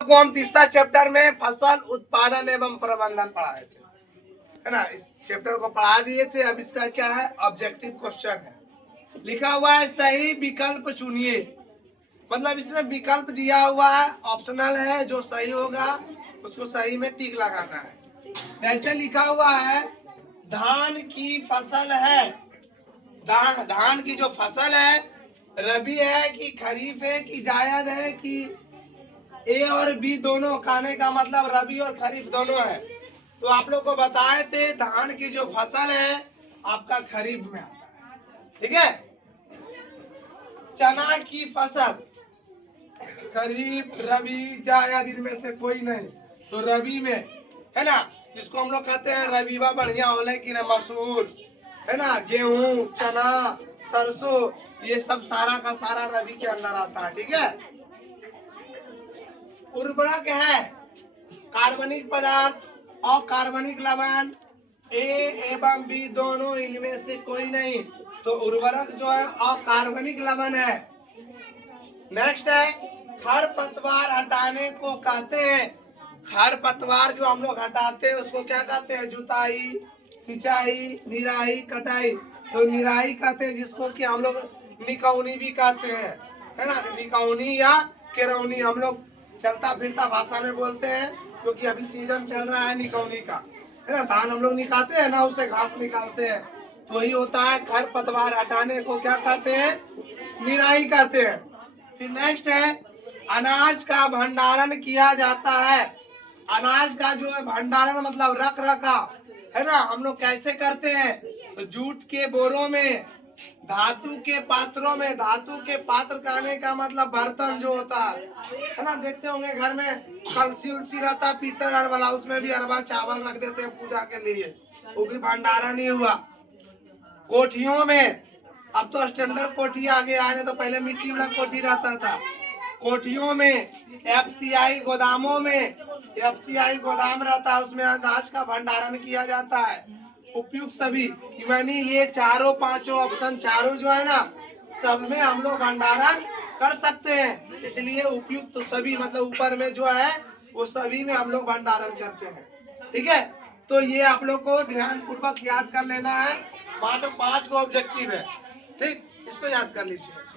को हम तीसरा चैप्टर में फसल उत्पादन एवं प्रबंधन पढ़ाए थे, है ना। इस चैप्टर को पढ़ा दिए थे। अब इसका क्या है, ऑब्जेक्टिव क्वेश्चन है। लिखा हुआ है सही विकल्प चुनिए, मतलब इसमें विकल्प दिया हुआ है, ऑप्शनल है। जो सही होगा उसको सही में टिक लगाना है। ऐसे लिखा हुआ है धान की फसल है, धान की जो फसल है रबी है कि खरीफ है कि जायद है कि ए और बी दोनों, कहने का मतलब रबी और खरीफ दोनों है। तो आप लोग को बताए थे धान की जो फसल है आपका खरीफ में आता है, ठीक है। चना की फसल खरीफ रबी जायद इनमें से कोई नहीं, तो रबी में, है ना। जिसको हम लोग कहते हैं रबीवा बढ़िया होने की ना, मसूर, है ना, गेहूं, चना, सरसों, ये सब सारा का सारा रबी के अंदर आता है, ठीक है। उर्वरक है कार्बनिक पदार्थ और कार्बनिक लवण, ए एवं बी दोनों इनमें से कोई नहीं, तो उर्वरक जो है अकार्बनिक लवण है। नेक्स्ट है खरपतवार हटाने को कहते हैं, खरपतवार जो हम लोग हटाते हैं उसको क्या कहते हैं, जुताई, सिंचाई, निराई, कटाई। तो निराई कहते हैं जिसको कि हम लोग निकौनी भी कहते हैं, है ना। निकौनी या केरौनी हम लोग चलता फिरता भाषा में बोलते हैं, क्योंकि अभी सीजन चल रहा है निकौनी का, है ना। धान हम लोग निकालते हैं ना, उससे घास निकालते हैं, तो ही होता है खरपतवार हटाने को क्या कहते हैं, निराई कहते हैं। फिर नेक्स्ट है अनाज का भंडारण किया जाता है। अनाज का जो है भंडारण मतलब रख रखाव, है ना, हम लोग कैसे करते हैं, तो जूट के बोरों में, धातु के पात्रों में। धातु के पात्र कहने का मतलब बर्तन जो होता है ना। देखते होंगे घर में कलसी उलसी रहता है पीतल वाला, उसमें भी अरबा चावल रख देते हैं पूजा के लिए, वो भी भंडारण ही हुआ। कोठियों में, अब तो स्टैंडर्ड कोठी आगे आने, तो पहले मिट्टी वाला कोठी रहता था। कोठियों में, एफसीआई गोदामों में, एफसीआई गोदाम रहता है, उसमें अनाज का भंडारण किया जाता है। उपयुक्त सभी, यानी ये चारों पांचों ऑप्शन चारों जो है ना, सब में हम लोग भंडारण कर सकते हैं, इसलिए उपयुक्त तो सभी मतलब ऊपर में जो है वो सभी में हम लोग भंडारण करते हैं, ठीक है। तो ये आप लोग को ध्यान पूर्वक याद कर लेना है। मात्र 5 को ऑब्जेक्टिव है, ठीक, इसको याद कर लीजिए।